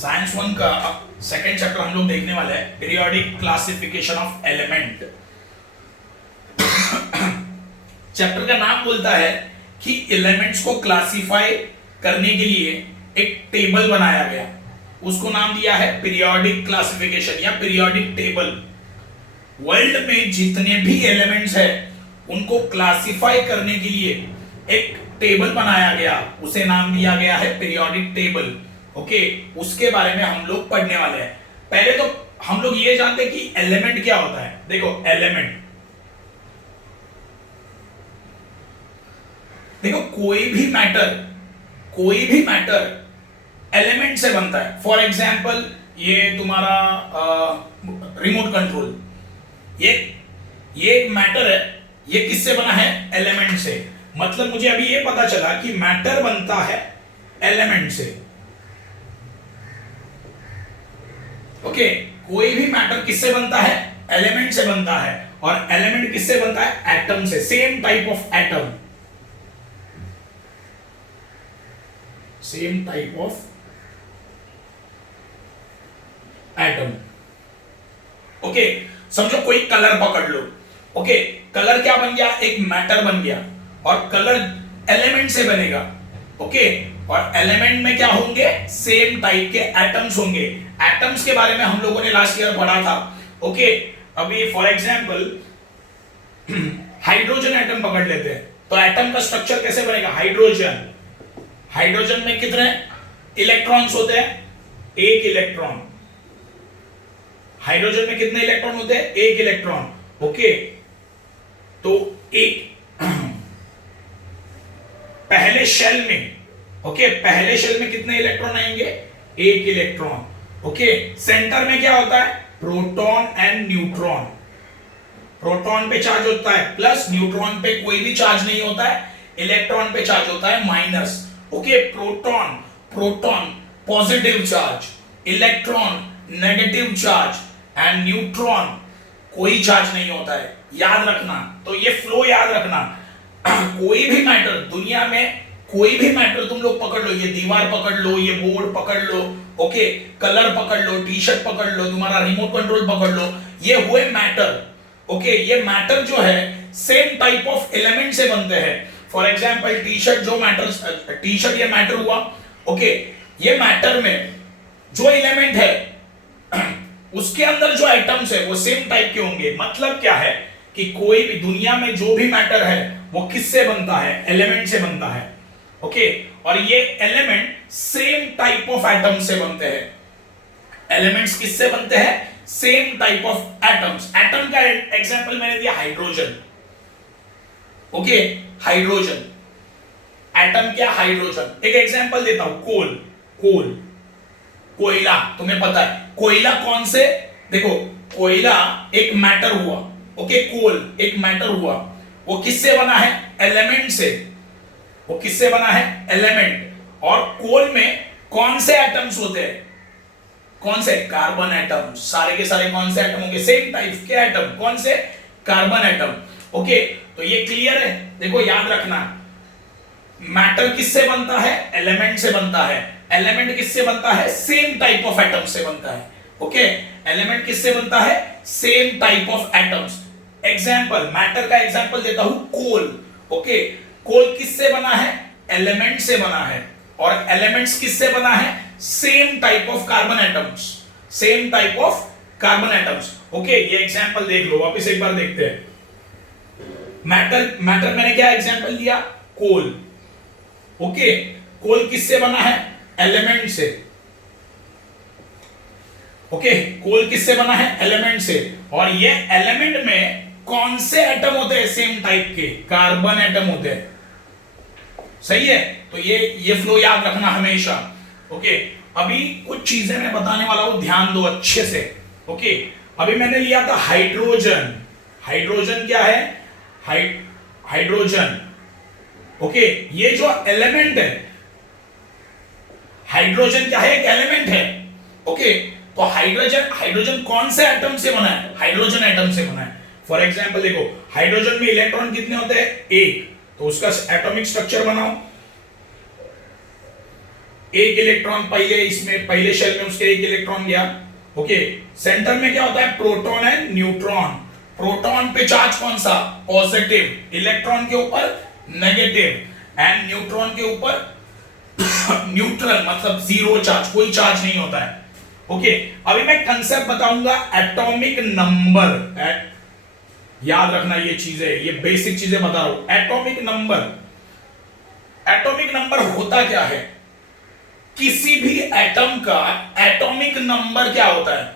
Science one का second chapter हम लोग देखने वाले हैं, periodic classification of element. Chapter का नाम बोलता है कि एलिमेंट्स को क्लासिफाई करने के लिए एक टेबल बनाया गया, उसको नाम दिया है पीरियोडिक क्लासिफिकेशन या पीरियोडिक टेबल। वर्ल्ड में जितने भी एलिमेंट्स हैं उनको क्लासिफाई करने के लिए एक टेबल बनाया गया, उसे नाम दिया गया है पीरियोडिक टेबल। ओके, उसके बारे में हम लोग पढ़ने वाले हैं। पहले तो हम लोग ये जानते हैं कि एलिमेंट क्या होता है। देखो एलिमेंट, देखो कोई भी मैटर एलिमेंट से बनता है। फॉर एग्जाम्पल ये तुम्हारा रिमोट कंट्रोल, ये एक मैटर है, ये किससे बना है? एलिमेंट से। मतलब मुझे अभी ये पता चला कि मैटर बनता है एलिमेंट से। ओके, कोई भी मैटर किससे बनता है? एलिमेंट से बनता है। और एलिमेंट किससे बनता है? एटम से। Same type of atom, same type of atom. Okay, समझो कोई कलर पकड़ लो। ओके, कलर क्या बन गया? एक मैटर बन गया, और कलर एलिमेंट से बनेगा। ओके, और एलिमेंट में क्या होंगे? सेम टाइप के एटम्स होंगे। एटम्स के बारे में हम लोगों ने लास्ट ईयर पढ़ा था। ओके, अभी फॉर एग्जांपल हाइड्रोजन एटम पकड़ लेते हैं, तो एटम का स्ट्रक्चर कैसे बनेगा? हाइड्रोजन में कितने इलेक्ट्रॉन्स होते हैं? एक इलेक्ट्रॉन। हाइड्रोजन में कितने इलेक्ट्रॉन होते हैं? एक इलेक्ट्रॉन। ओके, तो एक पहले शेल में कितने इलेक्ट्रॉन आएंगे? एक इलेक्ट्रॉन। ओके, सेंटर में क्या होता है? Proton and neutron. प्रोटॉन पे चार्ज होता है प्लस, न्यूट्रॉन पे कोई भी चार्ज नहीं होता है, इलेक्ट्रॉन पे चार्ज होता है minus. Okay, proton positive charge, electron negative charge, and neutron कोई चार्ज नहीं होता है। याद रखना, तो ये फ्लो याद रखना। कोई भी मैटर दुनिया में, कोई भी मैटर तुम लोग पकड़ लो, ये दीवार पकड़ लो, ये बोर्ड पकड़ लो, ओके, कलर पकड़ लो, टी शर्ट पकड़ लो, तुम्हारा रिमोट कंट्रोल पकड़ लो, ये हुए मैटर। ओके, ये मैटर जो है सेम टाइप ऑफ एलिमेंट से बनते हैं। फॉर एग्जांपल टी शर्ट ये मैटर हुआ। ओके, ये मैटर में जो एलिमेंट है उसके अंदर जो एटम्स है वो सेम टाइप के होंगे। मतलब क्या है कि कोई भी दुनिया में जो भी मैटर है वो किससे बनता है? एलिमेंट से बनता है। ओके, और ये element same type of atom से बनते हैं। एलिमेंट्स किससे बनते हैं? Same type of atoms. Atom का एग्जांपल मैंने दिया हाइड्रोजन। ओके, हाइड्रोजन एटम क्या? हाइड्रोजन। एक एग्जांपल देता हूं, कोयला। तुम्हें पता है कोयला कौन से? देखो कोयला एक मैटर हुआ। ओके, कोल एक मैटर हुआ, वो किससे बना है? एलिमेंट से। वो किससे बना है? एलिमेंट। और कोल में कौन से एटम्स होते हैं? कौन से? Carbon atom. सारे के सारे कौन से एटम होंगे? सेम टाइप के एटम। कौन से? Carbon atom. ओके, तो ये क्लियर है। देखो याद रखना, मैटर किससे बनता है? एलिमेंट से बनता है। एलिमेंट किससे बनता है? सेम टाइप ऑफ एटम से बनता है। ओके, एलिमेंट किससे बनता है? Same type of atoms. Example, matter का एग्जांपल देता हूं, कोल। ओके, कोल किससे बना है? एलिमेंट से बना है। और एलिमेंट्स किससे बना है? Same type of carbon atoms. Same type of carbon atoms. Okay, ये एग्जांपल देख लो, वापस एक बार देखते हैं। मैटर मैंने क्या एग्जांपल दिया? कोल। ओके, कोल किससे बना है? एलिमेंट से। ओके, कोल किससे बना है? एलिमेंट से। और ये एलिमेंट में कौन से एटम होते हैं? सेम टाइप के कार्बन एटम होते हैं। सही है, तो ये फ्लो याद रखना हमेशा। ओके, अभी कुछ चीजें मैं बताने वाला हूं, ध्यान दो अच्छे से। ओके, अभी मैंने लिया था हाइड्रोजन। हाइड्रोजन क्या है? हाइड्रोजन। ओके, ये जो एलिमेंट है, हाइड्रोजन क्या है? एक एलिमेंट है। ओके, तो हाइड्रोजन कौन से एटम से बना है? हाइड्रोजन एटम से बना है। फॉर एग्जांपल देखो, हाइड्रोजन में इलेक्ट्रॉन कितने होते हैं? एक। तो उसका एटॉमिक स्ट्रक्चर बनाओ। एक इलेक्ट्रॉन पहले इसमें पहले शेल में उसके एक इलेक्ट्रॉन गया। ओके, सेंटर में क्या होता है? Proton and neutron. प्रोटॉन पे चार्ज कौन सा? पॉजिटिव, इलेक्ट्रॉन के ऊपर नेगेटिव एंड न्यूट्रॉन के ऊपर न्यूट्रल, मतलब जीरो चार्ज, कोई चार्ज नहीं होता है। ओके, अभी मैं कंसेप्ट बताऊंगा एटॉमिक नंबर। याद रखना ये चीजें, ये बेसिक चीजें बता रहा हूं। एटॉमिक नंबर, एटॉमिक नंबर होता क्या है? किसी भी एटम का एटॉमिक नंबर क्या होता है?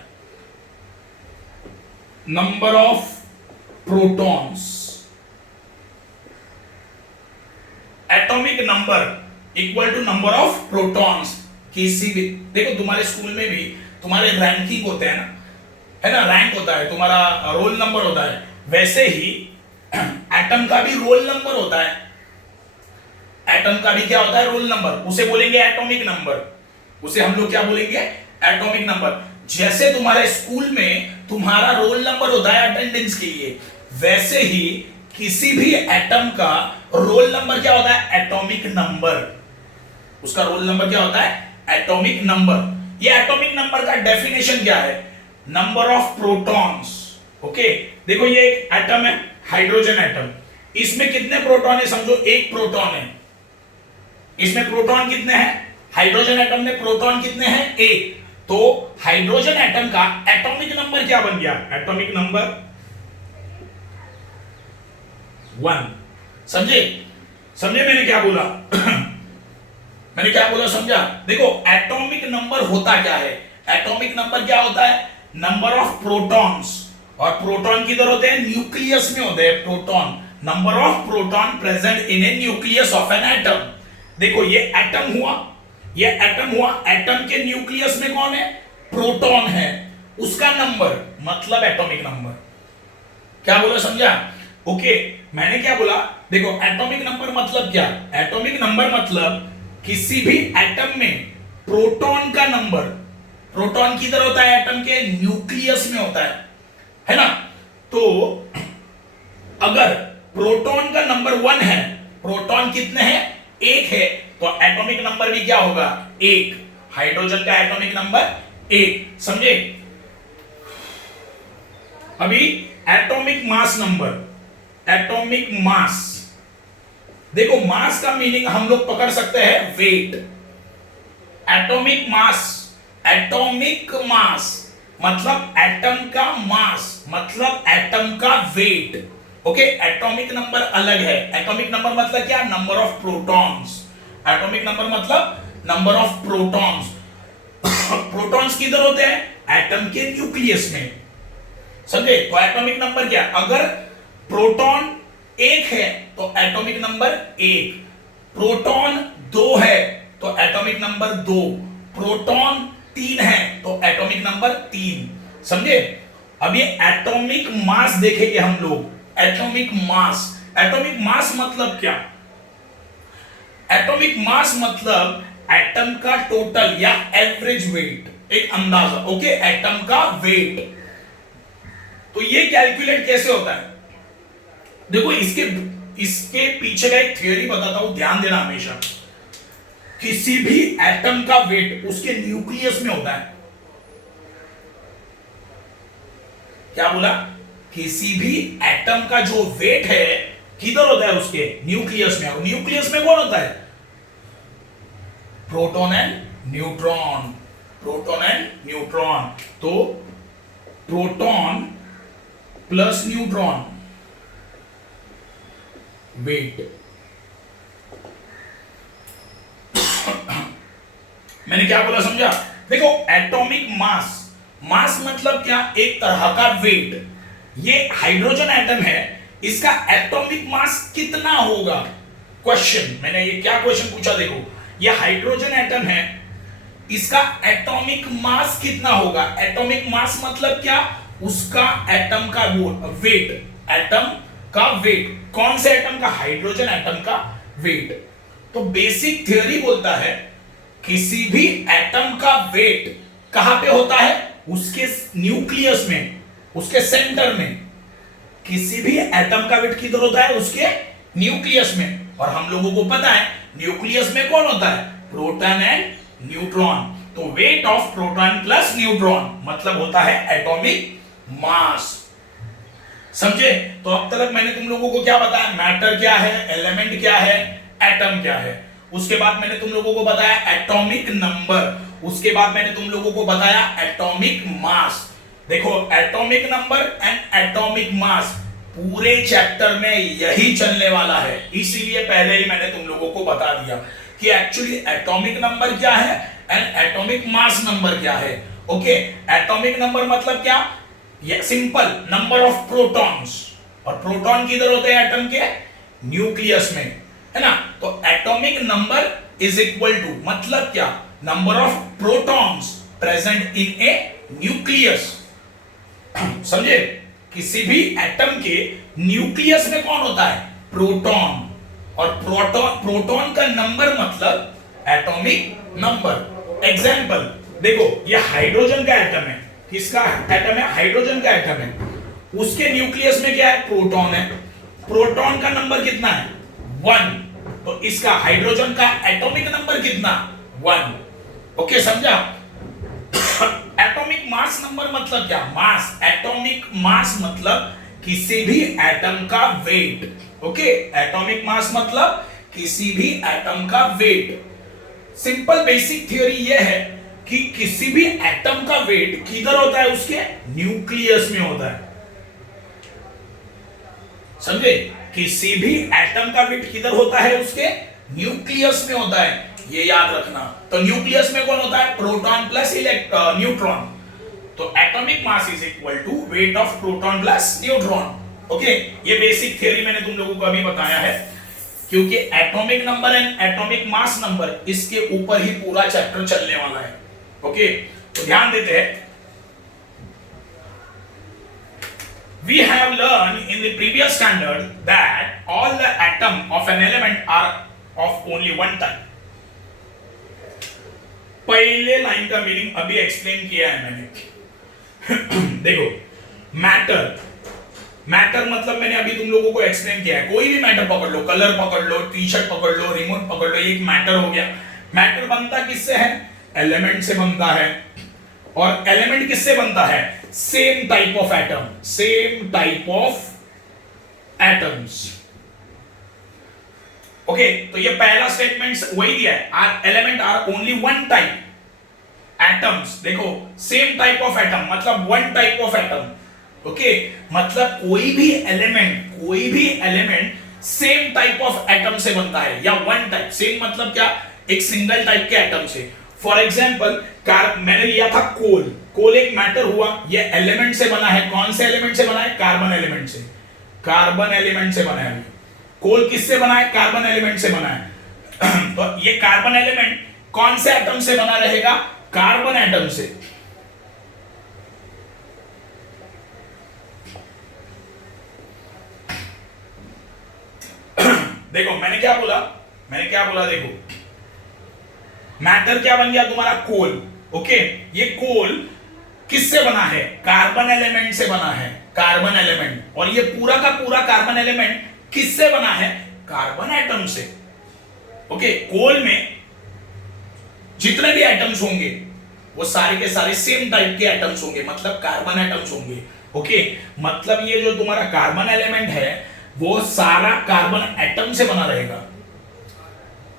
Number of protons. Atomic number equal to number of protons. किसी भी, देखो तुम्हारे स्कूल में भी तुम्हारे रैंकिंग होते हैं ना, है ना, रैंक होता है, तुम्हारा रोल नंबर होता है। वैसे ही एटम का भी रोल नंबर होता है। एटम का भी क्या होता है? Roll number. उसे बोलेंगे एटॉमिक नंबर। उसे हम लोग क्या बोलेंगे? Atomic number. जैसे तुम्हारे स्कूल में तुम्हारा रोल नंबर होता है अटेंडेंस के लिए, वैसे ही किसी भी एटम का रोल नंबर क्या होता है? Atomic number. उसका रोल नंबर क्या होता है? Atomic number. ये एटॉमिक नंबर का डेफिनेशन क्या है? Number of protons. ओके, देखो ये एक एटम है, हाइड्रोजन एटम। इसमें कितने प्रोटॉन है? समझो एक प्रोटॉन है। इसमें प्रोटॉन कितने हैं? हाइड्रोजन एटम में प्रोटॉन कितने हैं? एक। तो हाइड्रोजन एटम का एटॉमिक नंबर क्या बन गया? Atomic number 1। समझे? समझे मैंने क्या बोला? मैंने क्या बोला, समझा? देखो एटॉमिक नंबर होता क्या है? एटॉमिक नंबर क्या होता है? Number of protons. और प्रोटॉन किधर होते हैं? न्यूक्लियस में होते हैं proton. Number of proton present in a nucleus of an atom. देखो ये एटम हुआ, ये एटम हुआ, एटम के न्यूक्लियस में कौन है? प्रोटॉन है। उसका नंबर मतलब एटॉमिक नंबर। क्या बोला, समझा? ओके, मैंने क्या बोला? देखो एटॉमिक नंबर मतलब क्या? एटॉमिक नंबर मतलब किसी भी एटम में प्रोटॉन का नंबर। प्रोटॉन किधर होता है? एटम के न्यूक्लियस में होता है ना? तो अगर प्रोटॉन का नंबर 1 है, प्रोटॉन कितने हैं? एक है, तो एटॉमिक नंबर भी क्या होगा? 1। हाइड्रोजन का एटॉमिक नंबर 1। समझे? अभी atomic mass number, atomic mass. देखो मास का मीनिंग हम लोग पकड़ सकते हैं weight. Atomic mass, atomic mass मतलब एटम का मास, मतलब एटम का वेट। ओके, एटॉमिक नंबर अलग है। एटॉमिक नंबर मतलब क्या? Number of protons. Atomic number मतलब नंबर ऑफ प्रोटॉन्स। प्रोटॉन्स किधर होते हैं? एटम के न्यूक्लियस में। समझे? तो एटॉमिक नंबर क्या? अगर प्रोटॉन 1 है तो एटॉमिक नंबर 1। प्रोटॉन 2 है तो एटॉमिक नंबर 2। प्रोटॉन 3 है तो एटॉमिक नंबर 3। समझे? अब ये एटॉमिक मास देखेंगे हम लोग। एटॉमिक मास, एटॉमिक मास मतलब क्या? एटॉमिक मास मतलब एटम का टोटल या एवरेज वेट, एक अंदाजा। ओके, एटम का वेट। तो ये कैलकुलेट कैसे होता है? देखो इसके पीछे का एक थ्योरी बताता हूं, ध्यान देना हमेशा। किसी भी एटम का वेट उसके न्यूक्लियस में होता है। क्या बोला? किसी भी एटम का जो वेट है किधर होता है? उसके न्यूक्लियस में। और न्यूक्लियस में कौन होता है? Proton and neutron. Proton and neutron. तो प्रोटॉन प्लस न्यूट्रॉन वेट। मैंने क्या बोला, समझा? देखो एटॉमिक मास, मास मतलब क्या? एक तरह का वेट। ये हाइड्रोजन एटम है, इसका एटॉमिक मास कितना होगा? क्वेश्चन, मैंने ये क्या क्वेश्चन पूछा? देखो ये हाइड्रोजन एटम है, इसका एटॉमिक मास कितना होगा? एटॉमिक मास मतलब क्या? उसका एटम का वेट, एटम का वेट। कौन से एटम का? हाइड्रोजन एटम का वेट। तो बेसिक थ्योरी बोलता है किसी भी एटम का वेट कहां पे होता है? उसके न्यूक्लियस में, उसके सेंटर में। किसी भी एटम का वेट किधर होता है? उसके न्यूक्लियस में। और हम लोगों को पता है न्यूक्लियस में कौन होता है? Proton and neutron. तो weight of proton plus neutron मतलब होता है एटॉमिक मास। समझे? तो अब तक मैंने तुम लोगों को क्या बताया, मैटर क्या है, एलिमेंट क्या है, एटम क्या है। उसके बाद मैंने तुम लोगों को बताया एटॉमिक नंबर, उसके बाद मैंने तुम लोगों को बताया एटॉमिक मास। देखो एटॉमिक नंबर एंड एटॉमिक मास पूरे चैप्टर में यही चलने वाला है, इसीलिए पहले ही मैंने तुम लोगों को बता दिया कि एक्चुअली एटॉमिक नंबर क्या है एंड एटॉमिक मास नंबर क्या है। ओके, एटॉमिक नंबर मतलब क्या, ये सिंपल नंबर ऑफ प्रोटॉन्स, और प्रोटॉन किधर होते हैं एटम के, न्यूक्लियस में, है ना। तो atomic number is equal to मतलब क्या, number of protons present in a nucleus. समझे? किसी भी एटम के न्यूक्लियस में कौन होता है, प्रोटॉन, और प्रोटॉन का नंबर मतलब एटॉमिक नंबर। एग्जांपल देखो, ये हाइड्रोजन का एटम है, किसका एटम है, हाइड्रोजन का एटम है, उसके न्यूक्लियस में क्या है, प्रोटॉन है। प्रोटॉन का नंबर कितना है, 1, तो इसका हाइड्रोजन का एटॉमिक नंबर कितना, 1। ओके, समझा? एटॉमिक मास नंबर मतलब क्या, मास, एटॉमिक मास मतलब किसी भी एटम का वेट। ओके, एटॉमिक मास मतलब किसी भी एटम का वेट। सिंपल बेसिक थ्योरी यह है कि किसी भी एटम का वेट किधर होता है, उसके न्यूक्लियस में होता है। समझे? किसी भी एटम का वेट किधर होता है, उसके न्यूक्लियस में होता है, ये याद रखना। तो न्यूक्लियस में कौन होता है, प्रोटॉन प्लस न्यूट्रॉन। तो atomic mass is equal to weight of proton plus neutron. Okay, ये बेसिक थ्योरी मैंने तुम लोगों को अभी बताया है, क्योंकि atomic number and atomic mass number इसके ऊपर ही पूरा चैप्टर चलने वाला है। ओके, तो ध्यान देते हैं। We have learned in the previous standard that all the atom of an element are of only one type. पहले लाइन का मीनिंग अभी एक्सप्लेन किया है मैंने। देखो, मैटर, मैटर मतलब मैंने अभी तुम लोगों को एक्सप्लेन किया है। कोई भी मैटर पकड़ लो, कलर पकड़ लो, टी शर्ट पकड़ लो, रिमोट पकड़ लो, ये एक मैटर हो गया। मैटर बनता किससे है, एलिमेंट से बनता है। और एलिमेंट किससे बनता है, same type of atom, same type of atoms. Okay, तो ये पहला स्टेटमेंट वही दिया है, are element are only one type atoms. देखो, सेम टाइप ऑफ एटम मतलब one type of atom. Okay, मतलब कोई भी element same type of atom से बनता है, या वन टाइप। सेम मतलब क्या, एक सिंगल टाइप के एटम से। फॉर एग्जाम्पल, मैंने लिया था कोल, कोल एक मैटर हुआ, ये एलिमेंट से बना है। कौन से एलिमेंट से बना है, कार्बन एलिमेंट से, कार्बन एलिमेंट से बना है। कोल किससे बना है, कार्बन एलिमेंट से बना है। तो ये कार्बन एलिमेंट कौन से एटम से बना रहेगा, कार्बन एटम से। देखो मैंने क्या बोला, देखो मैटर क्या बन गया तुम्हारा, कोल। ओके, ये कोल किससे बना है, कार्बन एलिमेंट से बना है, कार्बन एलिमेंट। और ये पूरा का पूरा कार्बन एलिमेंट किससे बना है, कार्बन एटम से। ओके, कोल में जितने भी एटम्स होंगे वो सारे के सारे सेम टाइप के एटम्स होंगे, मतलब कार्बन एटम्स होंगे। ओके, मतलब ये जो तुम्हारा कार्बन एलिमेंट है वो सारा कार्बन एटम से बना रहेगा,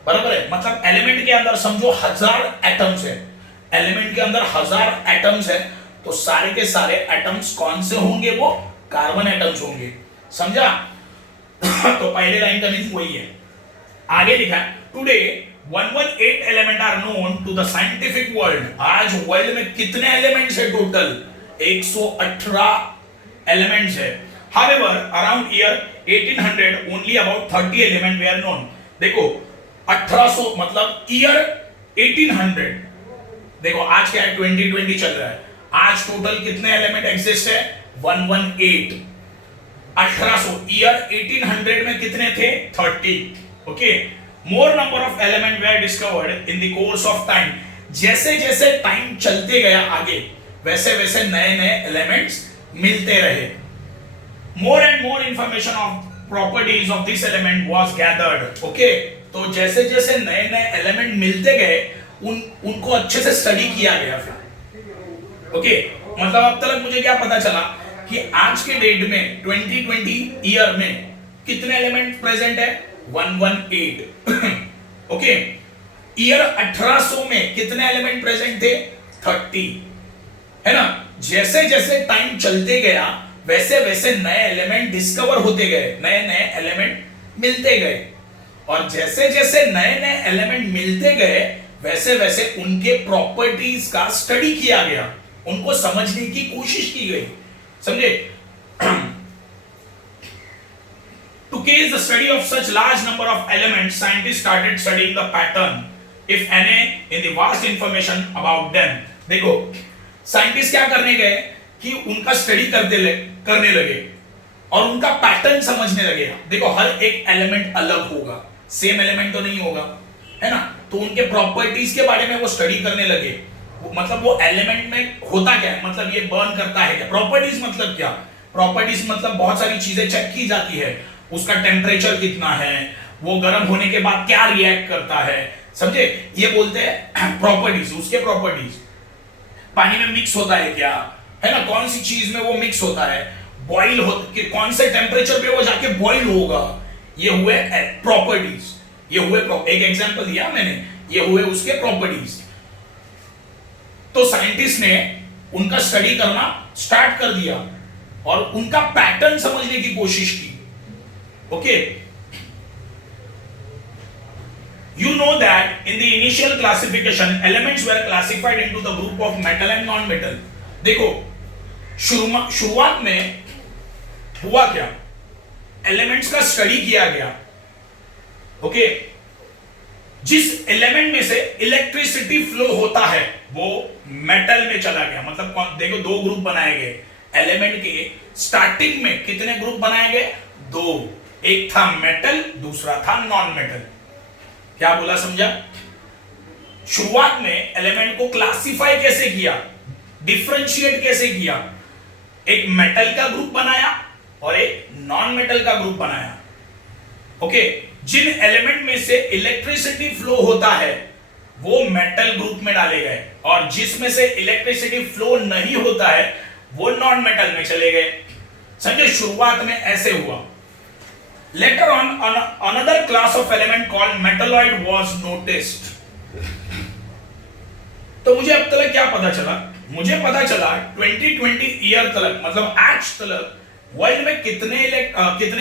बराबर है। मतलब एलिमेंट के अंदर समझो 1000 एटम्स है, एलिमेंट के अंदर 1000 एटम्स है, तो सारे के सारे एटम्स कौन से होंगे, वो कार्बन एटम्स होंगे। समझा? तो पहले लाइन का मीनिंग वही है। आगे लिखा है, today 118 element are known to the scientific world. आज वर्ल्ड में कितने एलिमेंट्स है, टोटल 118 एलिमेंट्स है। However, around year 1800 only about 30 element were known। देखो 1800 मतलब ईयर 1800। देखो आज क्या है, 2020 चल रहा है, आज टोटल कितने एलिमेंट एग्जिस्ट है, 118। 1800 ईयर 1800 में कितने थे, 30। Okay, more number of element were discovered in the course of time. जैसे जैसे टाइम चलते गया आगे, वैसे वैसे नए नए एलिमेंट्स मिलते रहे। More and more information of properties of this element was gathered. Okay, तो जैसे जैसे नए नए एलिमेंट मिलते गए उनको अच्छे से स्टडी किया गया फिर। ओके, मतलब अब तक मुझे क्या पता चला कि आज के डेट में 2020 ईयर में कितने एलिमेंट प्रेजेंट है? 118। ओके, ईयर 1800 में कितने एलिमेंट प्रेजेंट थे? 30, है ना। जैसे जैसे टाइम चलते गया वैसे वैसे नए एलिमेंट डिस्कवर होते गए, नए नए एलिमेंट मिलते गए, और जैसे जैसे नए नए एलिमेंट मिलते गए वैसे वैसे उनके प्रॉपर्टीज का स्टडी किया गया, उनको समझने की कोशिश की गई, समझे। To gauge the study of such large number of elements, scientists started studying the pattern, if any, in the vast information about them. देखो, साइंटिस्ट क्या करने गए कि उनका स्टडी करने लगे और उनका पैटर्न समझने लगे। देखो, हर एक एलिमेंट अलग होगा, सेम एलिमेंट तो नहीं होगा, है ना। तो उनके प्रॉपर्टीज के बारे में वो स्टडी करने लगे, मतलब वो एलिमेंट में होता क्या है, मतलब ये बर्न करता है क्या। प्रॉपर्टीज मतलब क्या? प्रॉपर्टीज मतलब बहुत सारी चीजें चेक की जाती है, उसका टेम्परेचर कितना है, वो गर्म होने के बाद क्या रिएक्ट करता है, समझे, ये बोलते हैं प्रॉपर्टीज। उसके प्रॉपर्टीज, पानी में मिक्स होता है क्या, है ना, कौन सी चीज में वो मिक्स होता है, बॉइल हो कि कौन से टेम्परेचर पे वो जाके बॉइल होगा, ये हुए प्रॉपर्टीज। ये हुए एक एग्जांपल दिया मैंने, ये हुए उसके प्रॉपर्टीज। तो साइंटिस्ट ने उनका स्टडी करना स्टार्ट कर दिया और उनका पैटर्न समझने की कोशिश की। Okay, you know that in the initial classification elements were classified into the group of metal and non metal। देखो, शुरुआत में हुआ क्या, एलिमेंट्स का स्टडी किया गया। ओके, जिस एलिमेंट में से इलेक्ट्रिसिटी फ्लो होता है वो मेटल में चला गया। मतलब देखो, दो ग्रुप बनाए गए एलिमेंट के। स्टार्टिंग में कितने ग्रुप बनाए गए? दो, एक था मेटल, दूसरा था नॉन मेटल। क्या बोला, समझा? शुरुआत में एलिमेंट को क्लासिफाई कैसे किया, डिफरेंशिएट कैसे किया, एक मेटल का ग्रुप बनाया और एक नॉन मेटल का ग्रुप बनाया। ओके, जिन एलिमेंट में से इलेक्ट्रिसिटी फ्लो होता है वो मेटल ग्रुप में डाले गए, और जिसमें से इलेक्ट्रिसिटी फ्लो नहीं होता है वो नॉन मेटल में चले गए। समझे, शुरुआत में ऐसे हुआ। Later on, another class of element called metalloid was noticed। तो मुझे अब तक क्या पता चला? मुझे पता चला 2020 ईयर तक, मतलब आज तक वर्ल्ड में कितने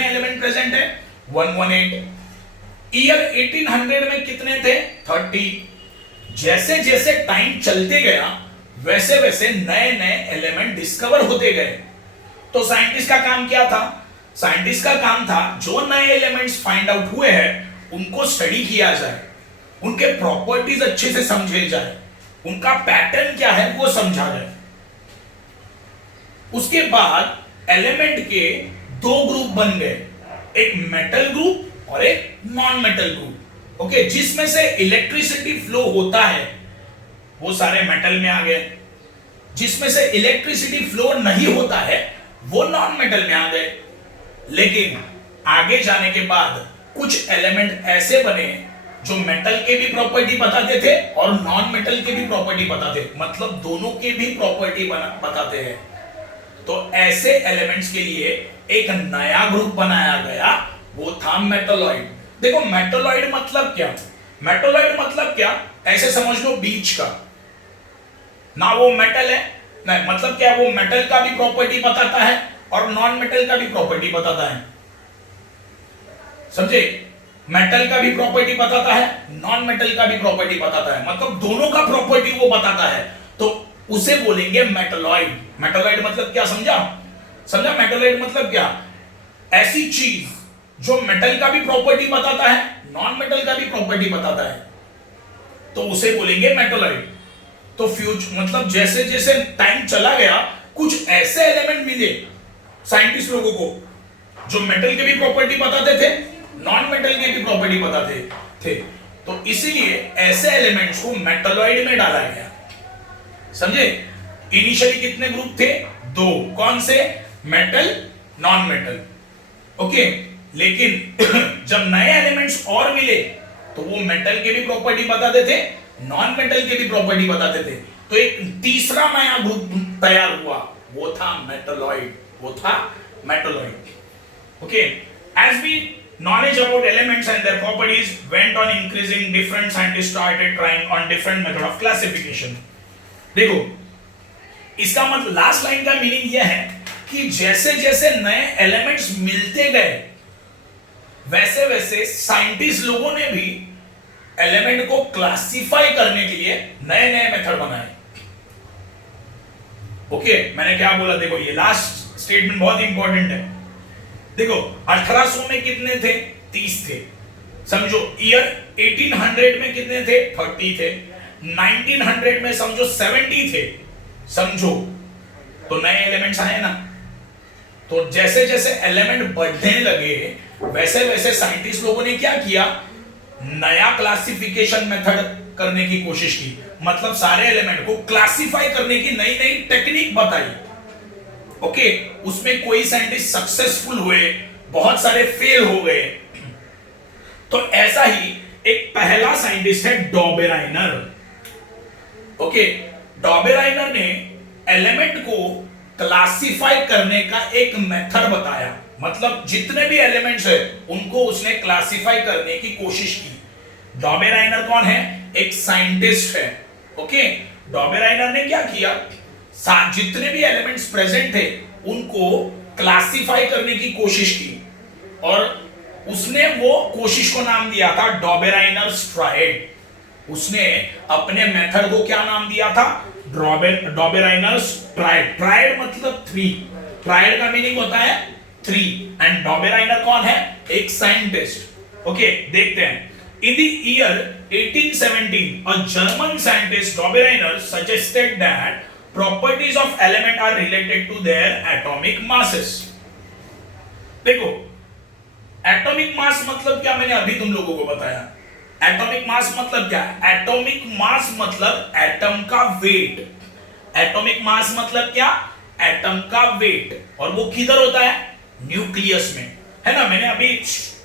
एलिमेंट प्रेजेंट है? 118। ईयर 1800 में कितने थे? 30। जैसे जैसे टाइम चलते गया वैसे वैसे नए नए एलिमेंट डिस्कवर होते गए। तो साइंटिस्ट का काम क्या था? साइंटिस्ट का काम था जो नए एलिमेंट्स फाइंड आउट हुए हैं उनको स्टडी किया जाए, उनके प्रॉपर्टीज अच्छे से समझे जाए, उनका पैटर्न क्या है वो समझा जाए। उसके बाद एलिमेंट के दो ग्रुप बन गए, एक मेटल ग्रुप और एक नॉन मेटल ग्रुप। ओके, जिसमें से इलेक्ट्रिसिटी फ्लो होता है वो सारे मेटल में आ गए, जिसमें से इलेक्ट्रिसिटी फ्लो नहीं होता है वो नॉन मेटल में आ गए। लेकिन आगे जाने के बाद कुछ एलिमेंट ऐसे बने जो मेटल के भी प्रॉपर्टी बताते थे और नॉन मेटल के भी प्रॉपर्टी बताते, मतलब दोनों के भी प्रॉपर्टी बताते हैं। तो ऐसे एलिमेंट्स के लिए एक नया ग्रुप बनाया गया, वो था मेटलॉइड। देखो, मेटलॉइड मतलब क्या? मेटलॉइड मतलब क्या? ऐसे समझ लो बीच का, ना वो मेटल है, नहीं, मतलब क्या, वो मेटल का भी प्रॉपर्टी बताता है और नॉन मेटल का भी प्रॉपर्टी बताता है। समझे, मेटल का भी प्रॉपर्टी बताता है, नॉन मेटल का भी प्रॉपर्टी बताता है, मतलब दोनों का प्रॉपर्टी वो बताता है, तो उसे बोलेंगे मेटलॉइड। मेटलॉइड मतलब क्या, समझा? समझा मेटलॉइड मतलब क्या? ऐसी चीज जो मेटल का भी प्रॉपर्टी बताता है, नॉन मेटल का भी प्रॉपर्टी बताता है, तो उसे बोलेंगे मेटलॉइड। तो फ्यूचर मतलब जैसे जैसे टाइम चला गया कुछ ऐसे एलिमेंट मिले साइंटिस्ट लोगों को जो मेटल के भी प्रॉपर्टी बताते थे, नॉन मेटल के भी प्रॉपर्टी बताते थे, तो इसीलिए ऐसे एलिमेंट्स को मेटलॉइड में डाला गया। समझे? इनिशियली कितने ग्रुप थे? दो। कौन से? Metal, non metal. ओके, लेकिन जब नए एलिमेंट्स और मिले तो वो मेटल के भी प्रॉपर्टी बताते थे, नॉन मेटल के भी प्रॉपर्टी बताते थे। तो एक तीसरा नया ग्रुप तैयार हुआ, वो था metalloid. Okay, as we knowledge about elements and their properties went on increasing, different scientists started trying on different method of classification। देखो, इसका मतलब लास्ट लाइन का मीनिंग यह है कि जैसे जैसे नए एलिमेंट्स मिलते गए वैसे वैसे साइंटिस्ट लोगों ने भी एलिमेंट को क्लासिफाई करने के लिए नए नए मेथड बनाए। ओके, मैंने क्या बोला, देखो ये लास्ट स्टेटमेंट बहुत इंपॉर्टेंट है। देखो 1800 में कितने थे, 30 थे, समझो। ईयर 1800 में कितने थे, 30 थे। 1900 में समझो 70 थे, समझो। तो नए एलिमेंट्स आए ना। तो जैसे जैसे एलिमेंट बढ़ने लगे वैसे वैसे साइंटिस्ट लोगों ने क्या किया, नया क्लासिफिकेशन मेथड करने की कोशिश की। मतलब सारे एलिमेंट को क्लासिफाई करने की नई नई टेक्निक बताई। ओके, उसमें कोई साइंटिस्ट सक्सेसफुल हुए, बहुत सारे फेल हो गए। तो ऐसा ही एक पहला साइंटिस्ट है डॉबेराइनर। ओके, डॉबेराइनर ने एलिमेंट को क्लासिफाई करने का एक मेथड बताया। मतलब जितने भी एलिमेंट्स है उनको उसने क्लासिफाई करने की कोशिश की। डॉबेराइनर कौन है, एक साइंटिस्ट है। ओके, डॉबेराइनर ने क्या किया, जितने भी एलिमेंट्स प्रेजेंट थे उनको क्लासिफाई करने की कोशिश की और उसने वो कोशिश को नाम दिया था डॉबेराइनर्स ट्रायड। उसने अपने मेथड को क्या नाम दिया था, डॉबेराइनर्स ट्रायड। ट्रायड मतलब 3, ट्रायड का मीनिंग होता है 3 एंड डॉबेराइनर कौन है, एक साइंटिस्ट। ओके, देखते हैं। In the year 1817, a German scientist Dobereiner suggested that properties of element are related to their atomic masses। देखो, एटॉमिक मास मतलब क्या, मैंने अभी तुम लोगों को बताया। एटॉमिक मास मतलब क्या, एटॉमिक मास मतलब एटम का वेट। एटॉमिक मास मतलब क्या, एटम का वेट। और वो किधर होता है, न्यूक्लियस में, है ना। मैंने अभी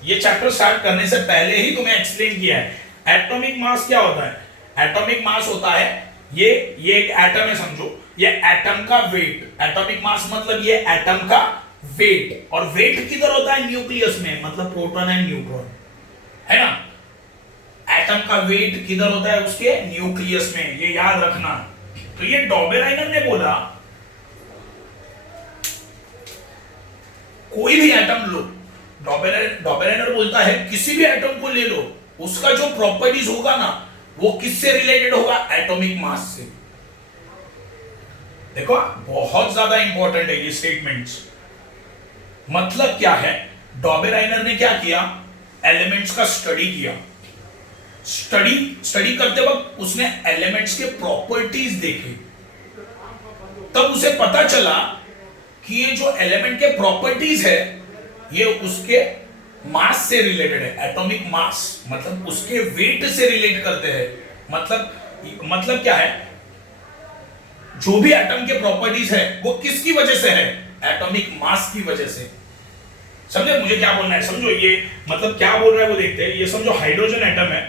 ये चैप्टर स्टार्ट करने से पहले ही तुम्हें एक्सप्लेन किया है। एटॉमिक मास क्या होता है, एटॉमिक मास होता है ये एक एटम है, समझो, ये एटम का वेट। एटॉमिक मास मतलब ये एटम का वेट। और वेट किधर होता है, न्यूक्लियस में, मतलब प्रोटॉन एंड न्यूट्रॉन, है ना। एटम का वेट किधर होता है, उसके न्यूक्लियस में, ये याद रखना। तो ये डॉबेराइनर ने बोला कोई भी एटम लो, डॉबेराइनर बोलता है किसी भी एटम को ले लो, उसका जो प्रॉपर्टीज होगा ना वो किससे रिलेटेड होगा, एटॉमिक मास से। देखो बहुत ज्यादा इंपॉर्टेंट है ये स्टेटमेंट्स। मतलब क्या है, डॉबेराइनर ने क्या किया, एलिमेंट्स का स्टडी किया। स्टडी करते वक्त उसने एलिमेंट्स के प्रॉपर्टीज देखे, तब उसे पता चला कि ये जो एलिमेंट के प्रॉपर्टीज है ये उसके मास से रिलेटेड है। एटॉमिक मास मतलब उसके वेट से रिलेट करते हैं। मतलब क्या है, जो भी एटम के प्रॉपर्टीज है वो किसकी वजह से है, एटॉमिक मास की वजह से। समझे मुझे क्या बोलना है, समझो ये मतलब क्या बोल रहा है वो देखते हैं। ये समझो हाइड्रोजन एटम है,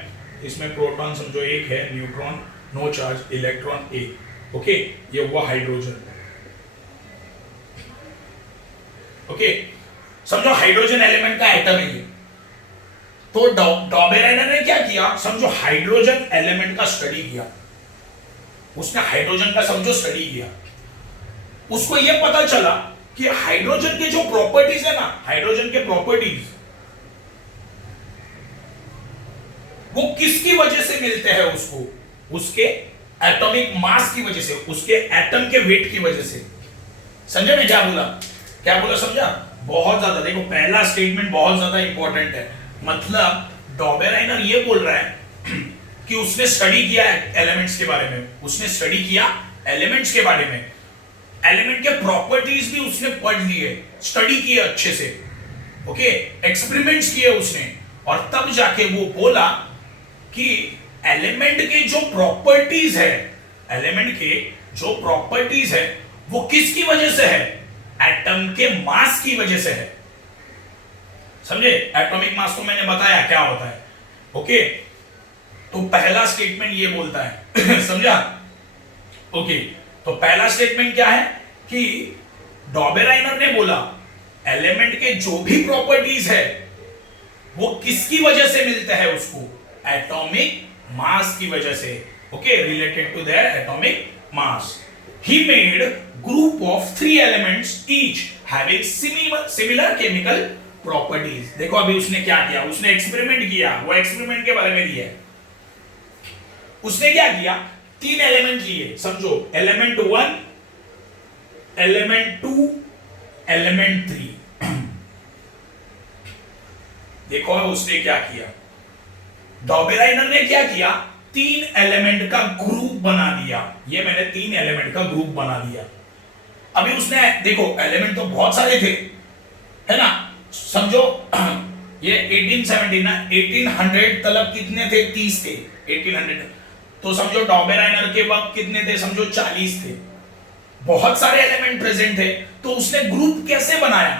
इसमें प्रोटॉन समझो 1 है, neutron no charge, electron 1। Okay, ये हुआ हाइड्रोजन। ओके, समझो हाइड्रोजन एलिमेंट का एटम है ये। तो डॉबेराइनर ने क्या किया, समझो हाइड्रोजन एलिमेंट का स्टडी किया। उसने हाइड्रोजन का समझो स्टडी किया, उसको यह पता चला कि हाइड्रोजन के जो प्रॉपर्टीज है ना, हाइड्रोजन के प्रॉपर्टीज वो किसकी वजह से मिलते हैं उसको, उसके एटॉमिक मास की वजह से, उसके एटम के वेट की वजह से। समझे मैं क्या बोला समझा, बहुत ज्यादा। देखो पहला स्टेटमेंट बहुत ज्यादा इंपॉर्टेंट है। मतलब डॉबेराइनर ये बोल रहा है कि उसने स्टडी किया एलिमेंट्स के बारे में, उसने स्टडी किया एलिमेंट्स के बारे में, एलिमेंट के प्रॉपर्टीज भी उसने पढ़ लिए, स्टडी किए अच्छे से। ओके, एक्सपेरिमेंट्स किए उसने, और तब जाके वो बोला कि एलिमेंट के जो प्रॉपर्टीज है, एलिमेंट के जो प्रॉपर्टीज है वो किसकी वजह से है, एटम के मास की वजह से है। समझे, एटॉमिक मास तो मैंने बताया क्या होता है। ओके, तो पहला स्टेटमेंट ये बोलता है समझा? ओके, तो पहला स्टेटमेंट क्या है कि डॉबेराइनर ने बोला एलिमेंट के जो भी प्रॉपर्टीज है वो किसकी वजह से मिलता है उसको, एटॉमिक मास की वजह से। Okay, related to their atomic mass. He made group of 3 elements each having similar chemical properties। देखो अभी उसने क्या किया, उसने एक्सपेरिमेंट किया, वो एक्सपेरिमेंट के बारे में दिया है। उसने क्या किया, 3 एलिमेंट लिए, समझो एलिमेंट 1, एलिमेंट 2, एलिमेंट 3। देखो उसने क्या किया, डॉबेराइनर ने क्या किया, 3 एलिमेंट का ग्रुप बना दिया। ये मैंने 3 एलिमेंट का ग्रुप बना दिया। अभी उसने देखो एलिमेंट तो बहुत सारे थे, है ना, समझो ये 1870 ना 1800 तलब कितने थे, 30 थे 1800। तो समझो डॉबेराइनर के वक्त कितने थे, समझो 40 थे। बहुत सारे एलिमेंट प्रेजेंट थे, तो उसने ग्रुप कैसे बनाया?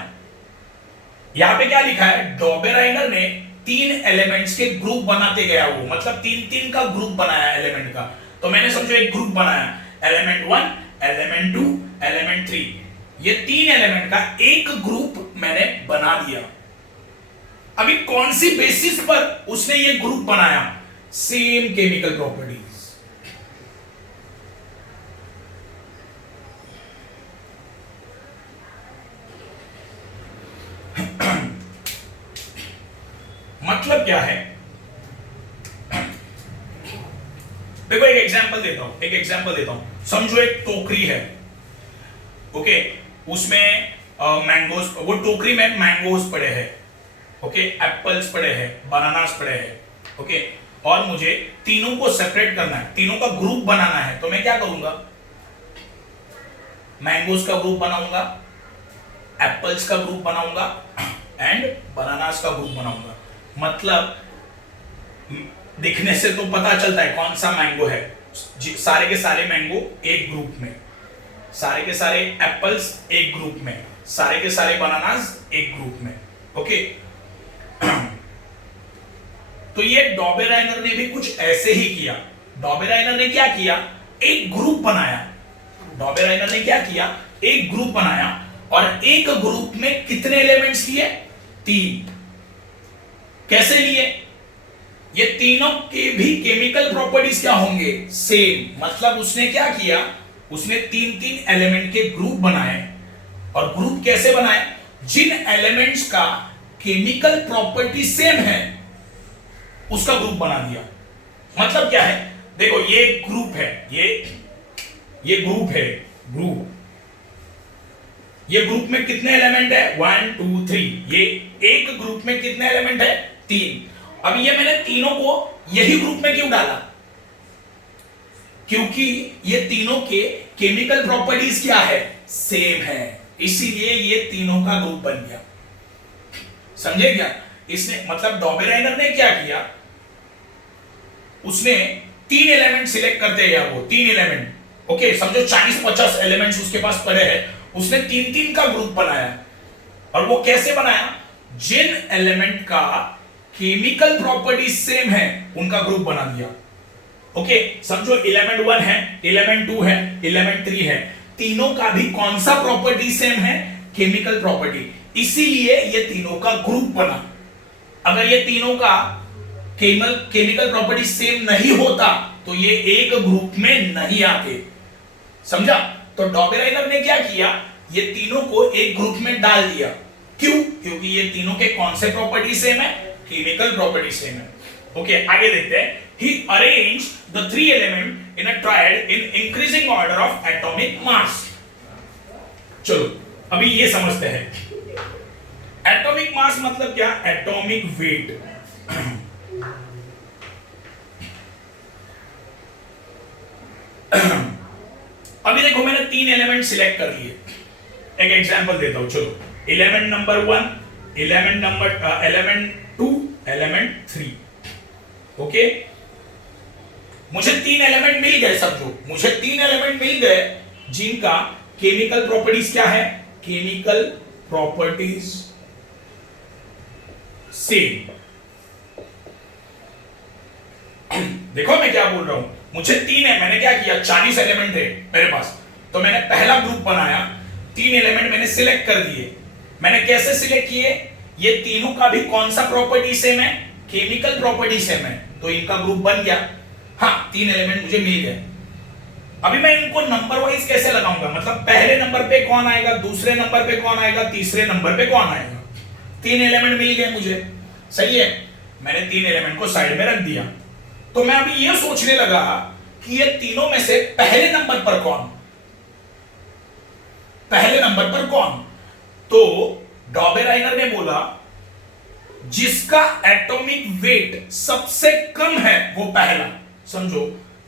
यहां पे क्या लिखा है, डॉबेराइनर ने 3 एलिमेंट्स के ग्रुप बनाते गया, वो मतलब 3-3 का ग्रुप बनाया एलिमेंट का। तो मैंने समझो एक ग्रुप बनाया, एलिमेंट 1, एलिमेंट 2, एलिमेंट 3। ये 3 एलिमेंट का एक ग्रुप मैंने बना दिया। अभी कौन सी बेसिस पर उसने ये ग्रुप बनाया? Same chemical properties. मतलब क्या है, देखो एक एग्जांपल देता हूं, समझो एक टोकरी है, ओके, उसमें मैंगोज, वो टोकरी में मैंगोज पड़े हैं, ओके, एप्पल्स पड़े हैं, बनानास पड़े हैं, ओके, और मुझे तीनों को सेपरेट करना है, तीनों का ग्रुप बनाना है। तो मैं क्या करूंगा, मैंगोज का ग्रुप बनाऊंगा, एप्पल्स का ग्रुप बनाऊंगा एंड बनानास का ग्रुप बनाऊंगा। मतलब दिखने से तो पता चलता है कौन सा मैंगो है, सारे के सारे मैंगो एक ग्रुप में, सारे के सारे एप्पल्स एक ग्रुप में, सारे के सारे बनानास एक ग्रुप में, ओके। तो ये डॉबेराइनर ने भी कुछ ऐसे ही किया। डॉबेराइनर ने क्या किया, एक ग्रुप बनाया। डॉबेराइनर ने क्या किया, एक ग्रुप बनाया, और एक ग्रुप में कितने एलिमेंट्स लिए, 3। कैसे लिए, ये तीनों के भी केमिकल प्रॉपर्टीज क्या होंगे, सेम। मतलब उसने क्या किया, उसने 3-3 एलिमेंट के ग्रुप बनाए, और ग्रुप कैसे बनाए, जिन एलिमेंट्स का केमिकल प्रॉपर्टी सेम है उसका ग्रुप बना दिया। मतलब क्या है, देखो ये ग्रुप है, ये ग्रुप है, ग्रुप, ये ग्रुप में कितने एलिमेंट है, 1 2 3। ये एक ग्रुप में कितने एलिमेंट है, 3। अब ये मैंने तीनों को यही ग्रुप में क्यों डाला, क्योंकि ये तीनों के केमिकल प्रॉपर्टीज क्या है, सेम है, इसीलिए ये तीनों का ग्रुप बन गया। समझे क्या? इसने मतलब डॉबेराइनर ने क्या किया, उसने 3 एलिमेंट सिलेक्ट करते गया, वो 3 एलिमेंट, ओके, समझो 40-50 एलिमेंट्स उसके पास पड़े हैं, उसने 3-3 का ग्रुप बनाया। और वो कैसे बनाया, जिन एलिमेंट का केमिकल प्रॉपर्टी सेम है उनका ग्रुप बना दिया। ओके, समझो एलिमेंट 1 है, एलिमेंट 2 है, एलिमेंट 3 है, तीनों का भी कौन सा प्रॉपर्टी सेम है, केमिकल प्रॉपर्टी, इसीलिए ये तीनों का ग्रुप बना। अगर ये तीनों का केमिकल प्रॉपर्टी सेम नहीं होता तो ये एक ग्रुप में नहीं आते। समझा? तो डॉबेराइनर ने क्या किया, ये तीनों को एक ग्रुप में डाल दिया। क्यों? क्योंकि ये तीनों के कौन से प्रॉपर्टी सेम है, केमिकल प्रॉपर्टी सेम है। ओके, आगे देखते हैं। He arranged the 3 elements in a triad in increasing order of atomic mass। चलो अभी ये समझते हैं, एटॉमिक मास मतलब क्या, एटॉमिक वेट। अभी देखो मैंने 3 एलिमेंट सिलेक्ट कर लिए, एक एग्जांपल देता हूं। चलो, element number 1, element 2, element 3। Okay, मुझे 3 एलिमेंट मिल गए, समझो मुझे 3 एलिमेंट मिल गए जिनका केमिकल प्रॉपर्टीज क्या है, केमिकल प्रॉपर्टीज सेम। देखो मैं क्या बोल रहा हूं, मुझे 3 है, मैंने क्या किया, 40 एलिमेंट थे मेरे पास, तो मैंने पहला ग्रुप बनाया, 3 एलिमेंट मैंने सिलेक्ट कर दिए। मैंने कैसे सिलेक्ट किए, ये तीनों का भी कौन सा प्रॉपर्टी सेम है, केमिकल प्रॉपर्टी सेम है, तो इनका ग्रुप बन गया। हाँ, 3 एलिमेंट मुझे मिल गए। अभी मैं इनको नंबर वाइज कैसे लगाऊंगा, मतलब पहले नंबर पे कौन आएगा, दूसरे नंबर पे कौन आएगा, तीसरे नंबर पे कौन आएगा। 3 एलिमेंट मिल गए मुझे, सही है। मैंने 3 एलिमेंट को साइड में रख दिया, तो मैं अभी ये सोचने लगा कि ये तीनों में से पहले नंबर पर कौन, पहले नंबर पर कौन। तो डॉबेराइनर ने बोला जिसका एटॉमिक वेट सबसे कम है वो पहला। समझो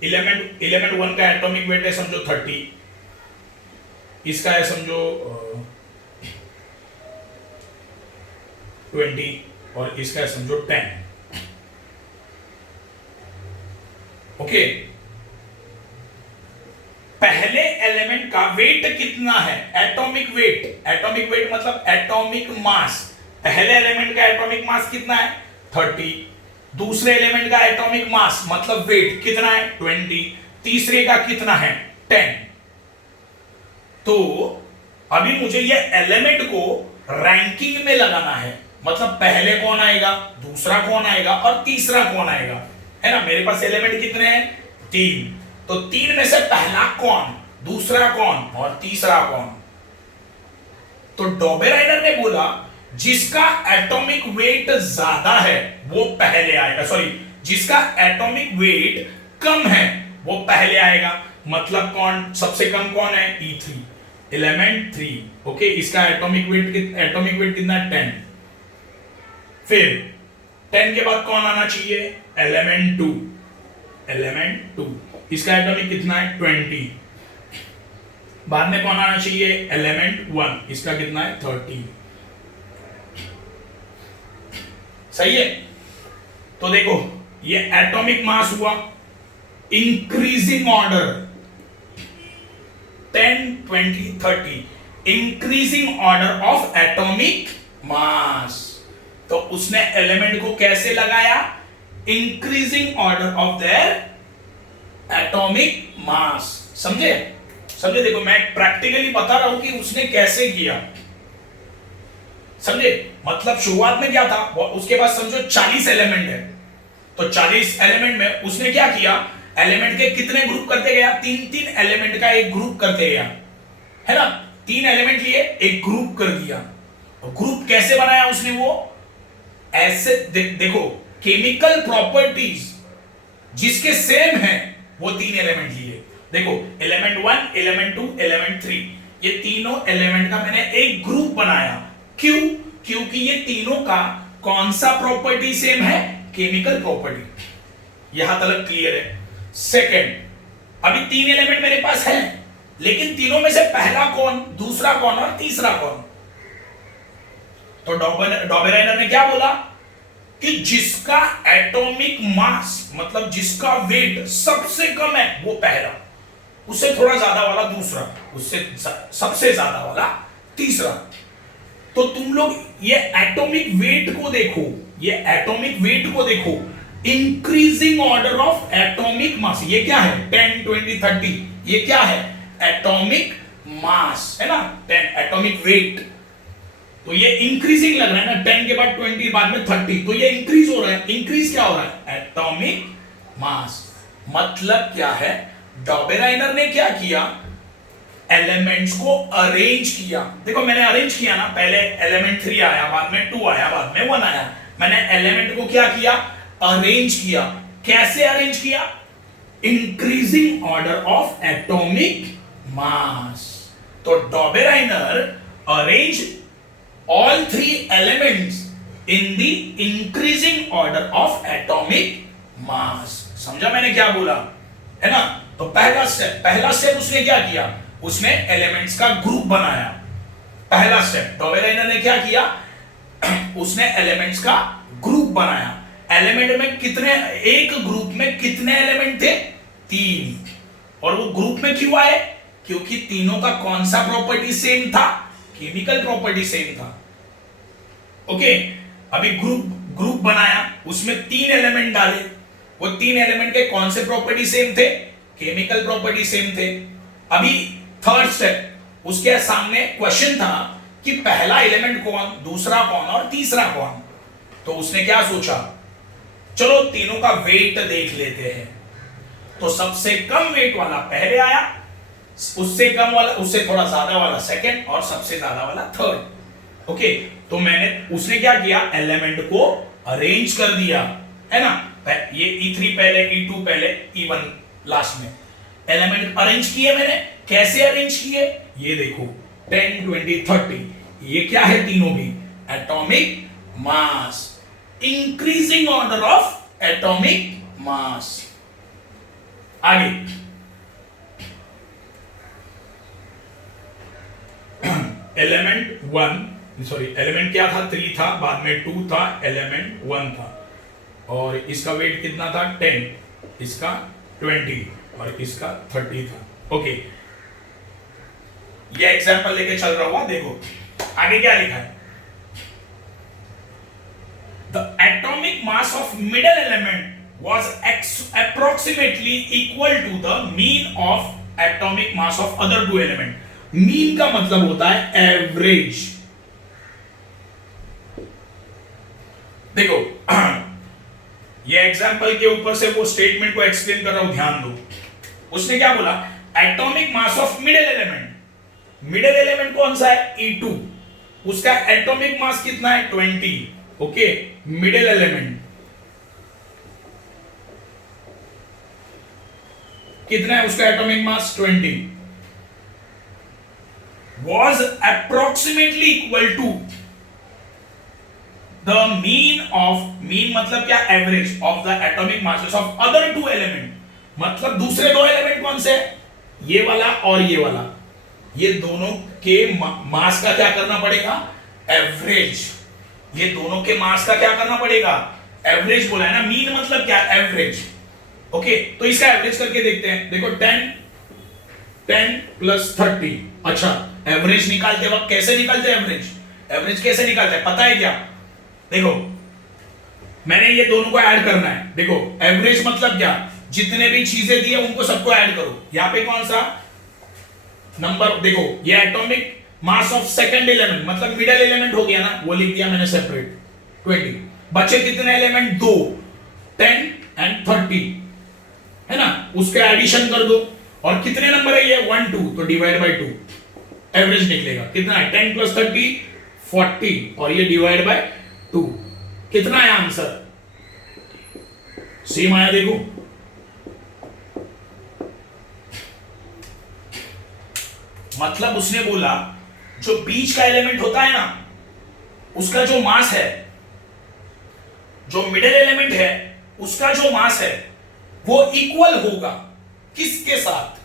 एलिमेंट 1 का एटॉमिक वेट है समझो 30, इसका है समझो 20 और इसका है समझो 10। ओके, पहले एलिमेंट का वेट कितना है, एटॉमिक वेट, एटॉमिक वेट मतलब एटॉमिक मास। पहले एलिमेंट का एटॉमिक मास कितना है 30, दूसरे एलिमेंट का एटॉमिक मास मतलब वेट कितना है 20, तीसरे का कितना है 10। तो अभी मुझे ये एलिमेंट को रैंकिंग में लगाना है, मतलब पहले कौन आएगा, दूसरा कौन आएगा और तीसरा कौन आएगा, है ना। मेरे पास एलिमेंट कितने हैं 3, तो 3 में से पहला कौन, दूसरा कौन और तीसरा कौन। तो डॉबेराइनर ने बोला जिसका एटॉमिक वेट ज्यादा है वो पहले आएगा, सॉरी जिसका एटॉमिक वेट कम है वो पहले आएगा। मतलब कौन सबसे कम कौन है, E3, एलिमेंट 3। ओके, इसका एटॉमिक वेट कितना है 10। फिर 10 के बाद कौन आना चाहिए, एलिमेंट 2, एलिमेंट 2, इसका एटॉमिक कितना है 20। बाद में कौन आना चाहिए, एलिमेंट 1, इसका कितना है 30। सही है। तो देखो ये एटॉमिक मास हुआ, increasing order 10, 20, 30, increasing order of atomic मास। तो उसने एलिमेंट को कैसे लगाया, increasing order of their atomic मास। समझे, समझे। देखो मैं प्रैक्टिकली बता रहा हूं कि उसने कैसे किया, समझे। मतलब शुरुआत में क्या था, उसके पास समझो 40 एलिमेंट है, तो 40 एलिमेंट में उसने क्या किया, एलिमेंट के कितने ग्रुप करते गया, 3-3 एलिमेंट का एक ग्रुप करते गया, है ना। 3 एलिमेंट लिए एक ग्रुप कर दिया। ग्रुप कैसे बनाया उसने, वो ऐसे देखो केमिकल प्रॉपर्टीज जिसके सेम है वो 3 एलिमेंट लिए। देखो एलिमेंट 1, एलिमेंट 2, एलिमेंट 3, ये तीनों एलिमेंट का मैंने एक ग्रुप बनाया। क्यों, क्योंकि ये तीनों का कौन सा प्रॉपर्टी सेम है, केमिकल प्रॉपर्टी। यहां तक क्लियर है। सेकंड, अभी 3 एलिमेंट मेरे पास है, लेकिन तीनों में से पहला कौन, दूसरा कौन और तीसरा कौन। तो डॉबेराइनर ने क्या बोला कि जिसका एटॉमिक मास मतलब जिसका वेट सबसे कम है वो पहला, उससे थोड़ा ज्यादा वाला दूसरा, उससे सबसे ज्यादा वाला तीसरा। तो तुम लोग ये एटॉमिक वेट को देखो, ये एटॉमिक वेट को देखो, इंक्रीजिंग ऑर्डर ऑफ एटॉमिक मास, ये क्या है 10, 20, 30, ये क्या है एटॉमिक मास, है ना 10 एटॉमिक वेट। तो ये इंक्रीजिंग लग रहा है ना, 10 के बाद 20 बाद में 30, तो ये इंक्रीज हो रहा है। इंक्रीज क्या हो रहा है, एटॉमिक मास। मतलब क्या है, डॉबेराइनर ने क्या किया, एलिमेंट्स को अरेंज किया। देखो मैंने अरेंज किया ना, पहले एलिमेंट 3 आया, बाद में 2 आया, बाद में 1 आया। मैंने एलिमेंट को क्या किया, अरेंज किया। कैसे अरेंज किया, इंक्रीजिंग ऑर्डर ऑफ एटॉमिक मास। तो डॉबेराइनर arrange all 3 elements in the increasing order of atomic mass। समझा मैंने क्या बोला, है ना। तो पहला स्टेप उसने क्या किया, उसने एलिमेंट्स का ग्रुप बनाया। पहला स्टेप डॉबेराइनर ने क्या किया, उसने एलिमेंट्स का ग्रुप बनाया। एलिमेंट में कितने, एक ग्रुप में कितने एलिमेंट थे 3, और वो ग्रुप में क्यों आए, क्योंकि तीनों का कौन सा प्रॉपर्टी सेम था, केमिकल प्रॉपर्टी सेम था। ओके, अभी ग्रुप बनाया, उसमें 3 एलिमेंट डाले, वो तीन एलिमेंट के कौन से प्रॉपर्टी सेम थे? केमिकल प्रॉपर्टी सेम थे। अभी थर्ड स्टेप, उसके सामने क्वेश्चन था कि पहला एलिमेंट कौन, दूसरा कौन और तीसरा कौन। तो उसने क्या सोचा, चलो तीनों का वेट देख लेते हैं। तो सबसे कम वेट वाला पहले आया, उससे कम वाला, उससे थोड़ा ज्यादा वाला सेकंड और सबसे ज्यादा वाला थर्ड। ओके, तो उसने क्या किया, एलिमेंट को अरेंज कर दिया, है ना। ये E3 पहले, E2 पहले, E1 लास्ट में एलिमेंट अरेंज किए मैंने। कैसे अरेंज किए, ये देखो 10 20 30, ये क्या है तीनों भी atomic mass, increasing order of atomic मास। आगे एलिमेंट 1, सॉरी एलिमेंट क्या था, 3 था, बाद में 2 था, एलिमेंट 1 था, और इसका वेट कितना था 10, इसका 20 और इसका 30 था। ओके, ये एग्जांपल लेके चल रहा हुआ। देखो आगे क्या लिखा है, the atomic mass of middle element was approximately equal to the mean of atomic mass of other two element। Mean का मतलब होता है एवरेज। देखो ये एग्जांपल के ऊपर से वो स्टेटमेंट को एक्सप्लेन कर रहा हूं, ध्यान दो। उसने क्या बोला, atomic mass of middle element. Middle element कौन सा है, E2, उसका एटॉमिक मास कितना है 20। ओके, मिडिल एलिमेंट कितना है, उसका atomic mass 20 was approximately equal to the mean of, mean मतलब क्या, average of the atomic masses of other two element. मतलब दूसरे दो एलिमेंट कौन से, ये वाला और ये वाला, ये दोनों के मास का क्या करना पड़ेगा, एवरेज। ये दोनों के मास का क्या करना पड़ेगा, एवरेज बोला है ना। मीन मतलब क्या, एवरेज। ओके, तो इसका एवरेज करके देखते हैं। देखो 10 प्लस 30, अच्छा एवरेज निकालते वक्त कैसे निकालते हैं, एवरेज कैसे निकालते हैं पता है क्या। देखो मैंने ये दोनों को ऐड करना है। देखो एवरेज मतलब क्या, जितने भी चीजें दी है उनको सबको ऐड करो। यहां पे कौन सा नंबर, देखो ये atomic mass of second element मतलब मिडिल एलिमेंट हो गया ना, वो लिख दिया मैंने सेपरेट 20। बचे कितने एलिमेंट, 2, 10 एंड 30, है ना। उसका एडिशन कर दो, और कितने नंबर है ये 1 2, तो डिवाइड बाय 2, एवरेज निकलेगा कितना है 10 प्लस 30 40, और ये डिवाइड बाय 2, कितना है आंसर, सेम आया। देखो मतलब उसने बोला जो बीच का एलिमेंट होता है ना, उसका जो मास है, जो मिडिल एलिमेंट है उसका जो मास है वो इक्वल होगा किसके साथ,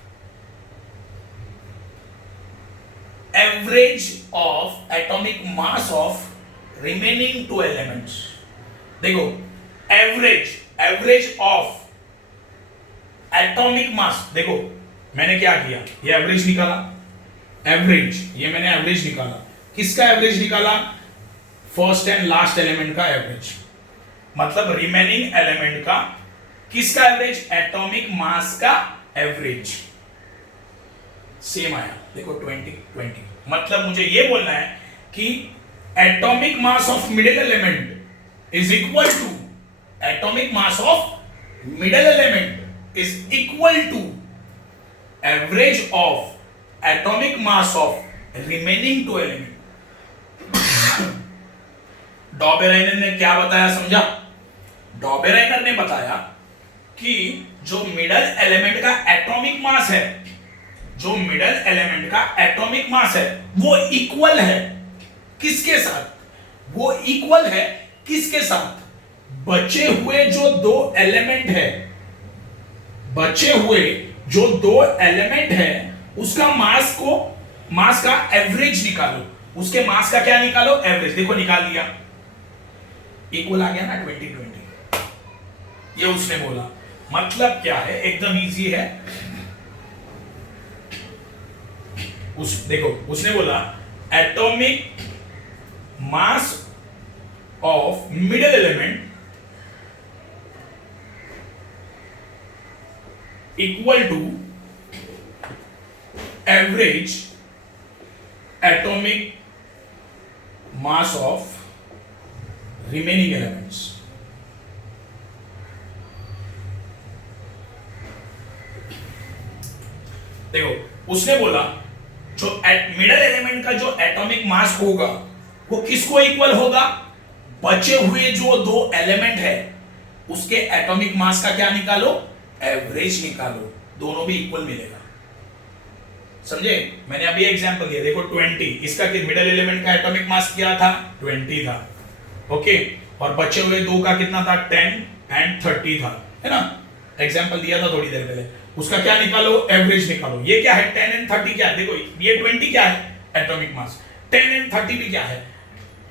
average of atomic mass of remaining two elements. देखो एवरेज ऑफ एटॉमिक मास, देखो मैंने क्या किया, ये एवरेज निकाला, एवरेज, ये मैंने एवरेज निकाला, किसका एवरेज निकाला, फर्स्ट एंड लास्ट एलिमेंट का एवरेज, मतलब रिमेनिंग एलिमेंट का किसका एवरेज, एटॉमिक मास का एवरेज। सेम आया, देखो 20 20, मतलब मुझे ये बोलना है कि atomic mass of middle element is equal to, atomic mass of middle element is equal to average of atomic mass of remaining two element. Dobereiner ने क्या बताया समझा, डॉबेराइनर ने बताया कि जो मिडल एलिमेंट का एटॉमिक मास है, जो मिडल एलिमेंट का एटॉमिक मास है वो इक्वल है किसके साथ, वो इक्वल है किसके साथ, बचे हुए जो दो एलिमेंट है, बचे हुए जो दो एलिमेंट है उसका मास को, मास का एवरेज निकालो, उसके मास का क्या निकालो, एवरेज। देखो निकाल लिया, इक्वल आ गया ना 20 20, ये उसने बोला। मतलब क्या है, एकदम इजी है। देखो उसने बोला atomic mass of middle element equal to average atomic mass of remaining elements. देखो उसने बोला जो मिडल एलिमेंट का जो एटॉमिक मास होगा वो किसको इक्वल होगा, बचे हुए जो दो एलिमेंट है उसके एटॉमिक मास का क्या निकालो, एवरेज निकालो, दोनों भी इक्वल मिलेगा। समझे? मैंने अभी एग्जांपल दिया, देखो 20, इसका मिडल एलिमेंट का एटॉमिक मास क्या था, 20 था, ओके, और बचे हुए दो का कितना था, 10 एंड 30 था, है ना। एग्जांपल दिया था थोड़ी देर पहले, उसका क्या निकालो, एवरेज निकालो। ये क्या है, 10 एंड 30 क्या है, देखो ये 20 क्या है, एटॉमिक मास, 10 एंड 30 भी क्या है,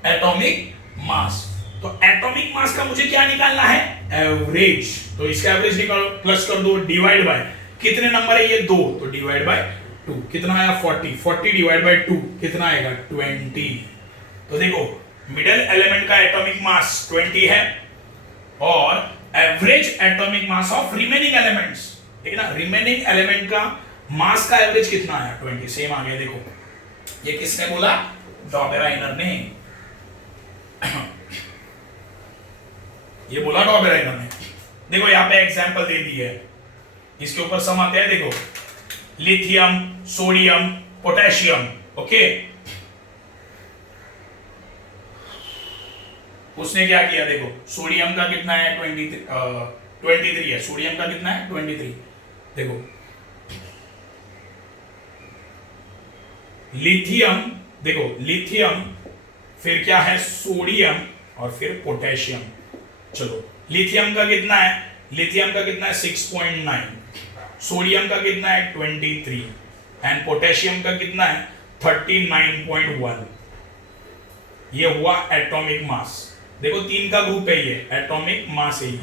एटॉमिक मास। तो एटॉमिक मास का मुझे क्या निकालना है, एवरेज। तो इसका एवरेज निकालो, प्लस कर दो, डिवाइड बाय, कितने नंबर है ये, 2, तो डिवाइड बाय 2, कितना आया 40, 40 डिवाइड बाय 2 कितना आएगा 20। तो देखो मिडल एलिमेंट का एटॉमिक मास 20 है और average atomic mass of remaining elements, ठीक है ना, रिमेनिंग एलिमेंट का मास का एवरेज कितना आया 20, सेम आ गया। देखो ये किसने बोला, डॉबेराइनर ने, ये बोला डॉबेराइनर ने। देखो यहां पे एग्जांपल दे दी है, इसके ऊपर सम आते हैं, देखो लिथियम, सोडियम, पोटेशियम, ओके। उसने क्या किया, देखो सोडियम का कितना है 23 है, सोडियम का कितना है 23। देखो लिथियम, देखो लिथियम, फिर क्या है सोडियम और फिर पोटेशियम। चलो लिथियम का कितना है, लिथियम का कितना है 6.9, सोडियम का कितना है 23 एंड पोटेशियम का कितना है 39.1। ये हुआ एटॉमिक मास। देखो 3 का ग्रुप है ये, एटॉमिक मास है ये।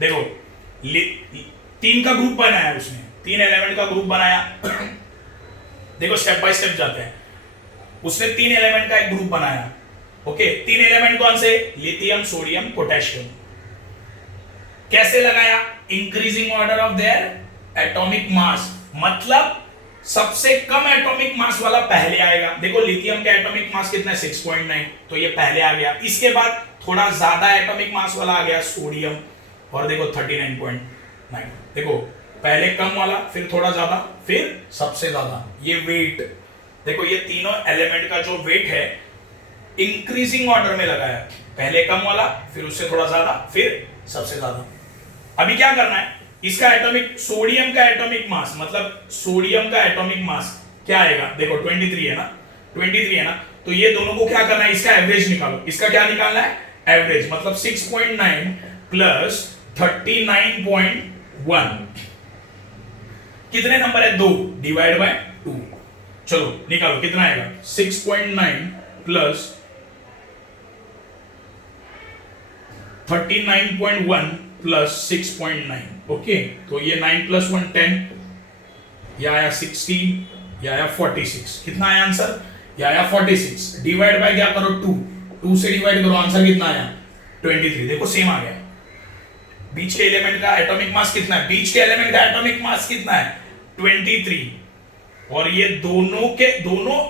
देखो 3 का ग्रुप बनाया उसने, 3 एलिमेंट का ग्रुप बनाया। देखो स्टेप बाय स्टेप जाते हैं। उसने 3 एलिमेंट का एक ग्रुप बनाया, ओके। 3 एलिमेंट कौन से, लिथियम, सोडियम, पोटेशियम। कैसे लगाया, increasing order of their atomic mass, मतलब सबसे कम एटॉमिक मास वाला पहले आएगा। देखो लिथियम का एटॉमिक मास कितना है 6.9, तो ये पहले आ गया। इसके बाद थोड़ा ज्यादा एटॉमिक मास वाला आ गया सोडियम, और देखो 39.9। देखो पहले कम वाला, फिर थोड़ा ज्यादा, फिर सबसे ज्यादा। ये वेट, देखो ये तीनों एलिमेंट का जो वेट है इंक्रीजिंग ऑर्डर में लगाया, पहले कम वाला, फिर उससे थोड़ा ज्यादा, फिर सबसे ज्यादा। अभी क्या करना है, इसका एटॉमिक, सोडियम का एटॉमिक मास, मतलब सोडियम का एटॉमिक मास क्या आएगा, देखो 23 है ना, 23 है ना, तो ये दोनों को क्या करना है, इसका एवरेज निकालो। इसका क्या निकालना है, एवरेज, मतलब 6.9 प्लस 39.1 कितने नंबर है, 2, डिवाइड बाय 2। चलो निकालो कितना आएगा, 6.9 प्लस 39.1 प्लस 6.9, ओके। तो ये 9 प्लस 1 10, ये आया 16, ये आया 46। कितना आया आंसर, ये आया 46। डिवाइड बाय क्या करो 2 से डिवाइड करो, आंसर कितना आया 23। देखो सेम आ गया। बीच के एलिमेंट का एटॉमिक मास कितना है, बीच के एलिमेंट का एटॉमिक मास कितना है 23, और ये दोनों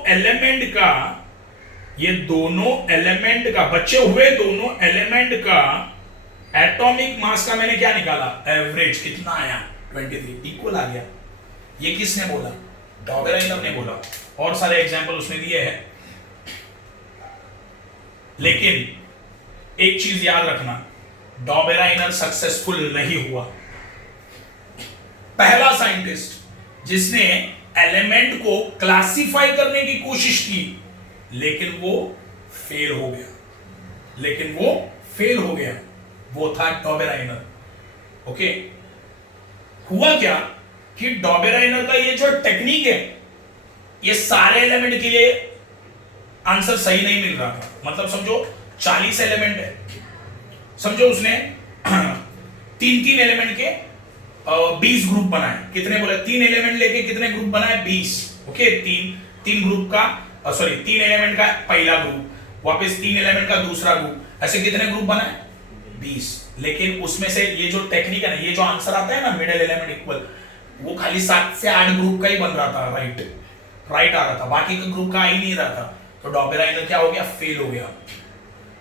एलिमेंट का, ये दोनों एलिमेंट का, बचे हुए दोनों एलिमेंट का एटॉमिक मास का मैंने क्या निकाला, एवरेज कितना आया 23, इक्वल आ गया। ये किसने बोला, डॉबेराइनर ने बोला। और सारे एग्जांपल उसने दिए हैं, लेकिन एक चीज याद रखना, डॉबेराइनर सक्सेसफुल नहीं हुआ। पहला साइंटिस्ट जिसने एलिमेंट को क्लासिफाई करने की कोशिश की, लेकिन वो फेल हो गया, वो था डॉबेराइनर, ओके। हुआ क्या कि डॉबेराइनर का ये जो टेक्निक है, ये सारे एलिमेंट के लिए आंसर सही नहीं मिल रहा था। मतलब समझो 40 एलिमेंट है, समझो उसने 3 एलिमेंट के 20 ग्रुप बनाए। कितने बोले, 3 एलिमेंट लेके कितने ग्रुप बनाए, 20, ओके। 3 ग्रुप का, सॉरी 3 एलिमेंट का पहला ग्रुप, वापस 3 एलिमेंट का दूसरा ग्रुप, ऐसे कितने ग्रुप बनाए, 20। लेकिन उसमें से ये जो टेक्निक है ना, ये जो आंसर आता है ना मिडिल एलिमेंट इक्वल, वो खाली 7 से 8 ग्रुप का ही बन रहा था, राइट आ रहा था, बाकी का ग्रुप का आ ही नहीं रहा था। तो डॉबेराइनर क्या हो गया, फेल हो गया।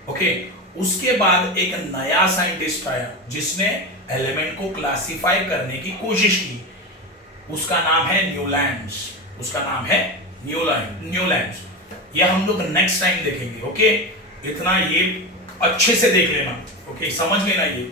ओके, उसके बाद एक नया साइंटिस्ट आया जिसने एलिमेंट को क्लासिफाई करने की कोशिश की, उसका नाम है न्यूलैंड्स। ये हम लोग नेक्स्ट टाइम देखेंगे। ओके, इतना ये अच्छे से देख लेना। ओके, समझ लेना ये।